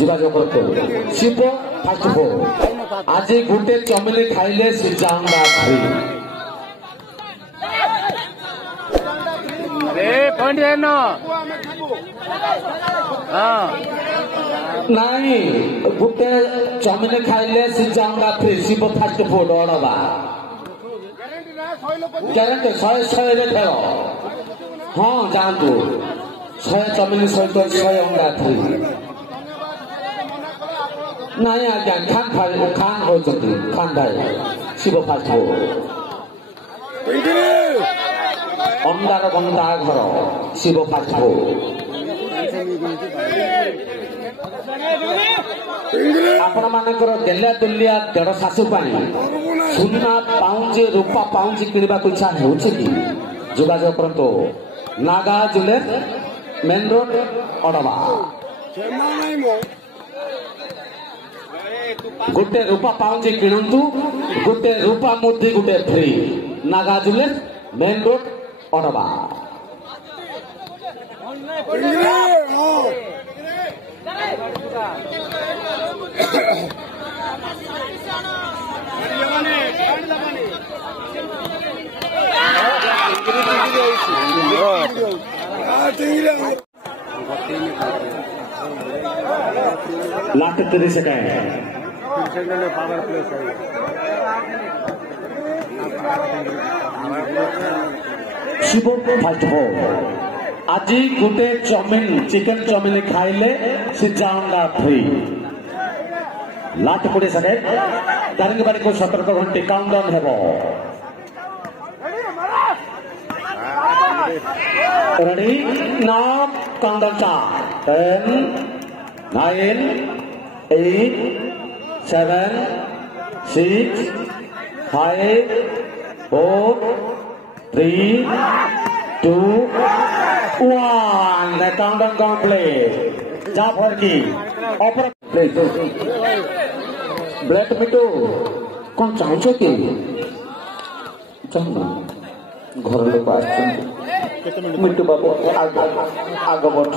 যোগাযোগ করতে Shiva first four আজ গোটে চমিলি খাইলে সিজাউন্ডা ফ্রি ନାଇଁ ଗୋଟେ ଚମିନି ଖାଇଲେ ସିଜାଉଣ୍ଡା free Shiv fast food Adava guarantee 100 ଖେଳ ହଁ ଯାଆନ୍ତୁ 100 ଚମିନି ସହିତ 100 ଅଣ୍ଡା ଫ୍ରି ନାଇଁ ଆଜ୍ଞା ଖାନ ହଉଛନ୍ତି ଖାନ ଭାଇ ଶିବ ଫାଷ୍ଟ ଫୁଡ ଅଣ୍ଡାର ଗଣ୍ଡା ଘର ଶିବ ଫାଷ୍ଟ ଫୁଡ आपण मानकर देलिया दुलिया देढ़ शाशु सुना पाउंज रूपा पाउंज किणवा इच्छा होगी जोगाजोग करतो Naga jewellers main road Adava गोटे रूपा पाउंज किणतु गोटे रूपा मुदी गोटे free Naga jewellers main road Adava last 30 second Shiv fast food आज गोटे चाउमिन चिकेन चाउमिन खाइले सिजाउंडा फ्री लास्ट 20 सेकंड दारिंगबाड़ी को सतर्क घंटे काउंटडाउन हेबो ready now countdown start 10 9 8 7 6 5 4 3 2 1 the countdown complete Jafar की ऑफर ब्रेड मिटो कौन चाहूचे कि चाहना घर लोक मिटू बाबू आग वर्ष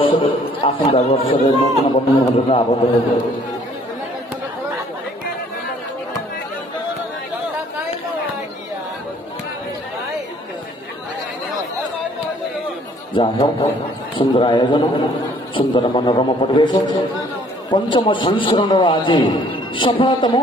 आसंता वर्ष नूतन बंधन आबद्ध हो सुंदर आयोजन सुंदर मनोरम परिवेश पंचम संस्करण आज सफलतम